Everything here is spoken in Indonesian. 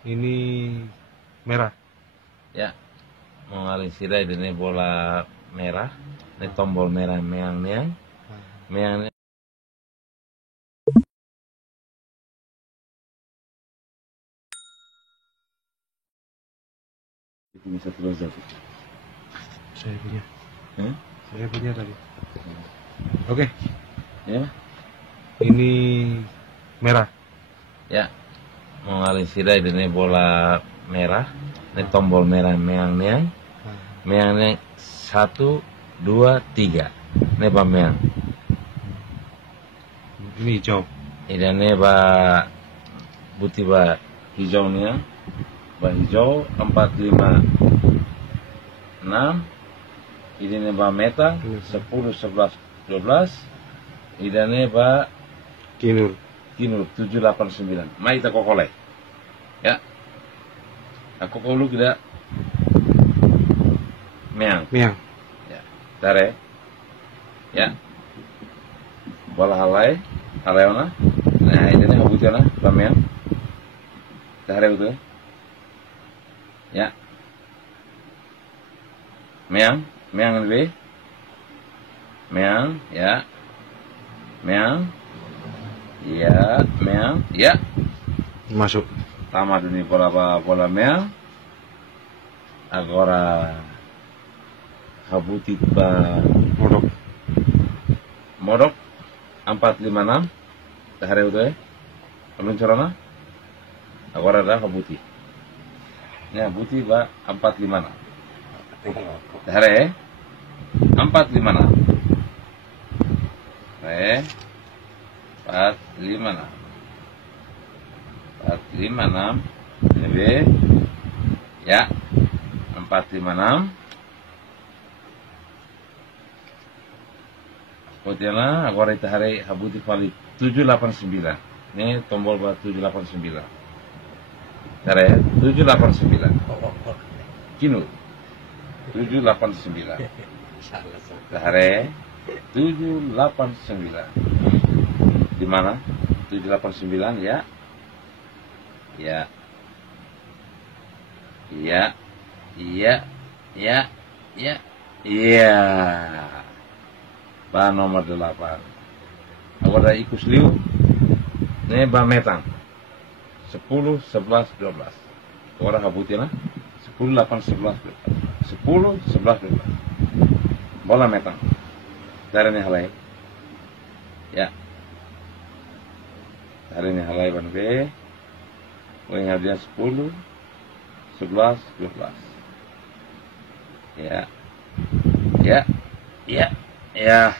Ini merah. Ya, mengalih sirai ini bola merah. Ini tombol merah meang-meang. Meang itu bisa terus jadi. Saya punya. Hmm? Saya punya tadi. Oke. Ya, Ini merah. ya. Mengalih sirai ini bola merah. Ini tombol merah meang-meang. Meang 1, 2, 3. Ini ba meang. Ini hijau. Ini ba buti ba hijau nih ya. Ba hijau 4, 5, 6. Ini ba meta 10, 11, 12. Ini ba Kinur. kinur 7, 8, 9. Mai kita kokole. Ya. Aku kokolu kita meang. Meang. Ya. Tare. Ya. Bola halai ona. Nah, ini habutana ba meang. Tare betul. Ya. Meang ini. Meang, ya. Meang. Ya, meang, ya. Masuk. Tamat ini bola meang. Agora habutit ba modok 4, 5, 6. Tahare udah peluncuran agora ada habuti. Ya, habuti ba 4, 5, 6. Tahare 4, 5, 6. 4, 5, 6. 4, 5, 6. Ini ya 4, 5, 6. Kemudian agora kita hari habuti vali 789. Ini tombol buat 789. Tare 789. Kinu 789. Tare 789. Di mana? 789 ya. Ya. Iya. Iya. Ya. Ya. Iya. Ba nomor 8. Agora ikus liu. Ini ba metang. 10, 11, 12. Agora habuti na. 10, 8, 11, 12. 10, 11, 12. Bola metang. Dari ini halai. Ya. Dari ini halai ban be. Wing hadiah 10, 11, 12. Ya. Ya. Ya. Ya.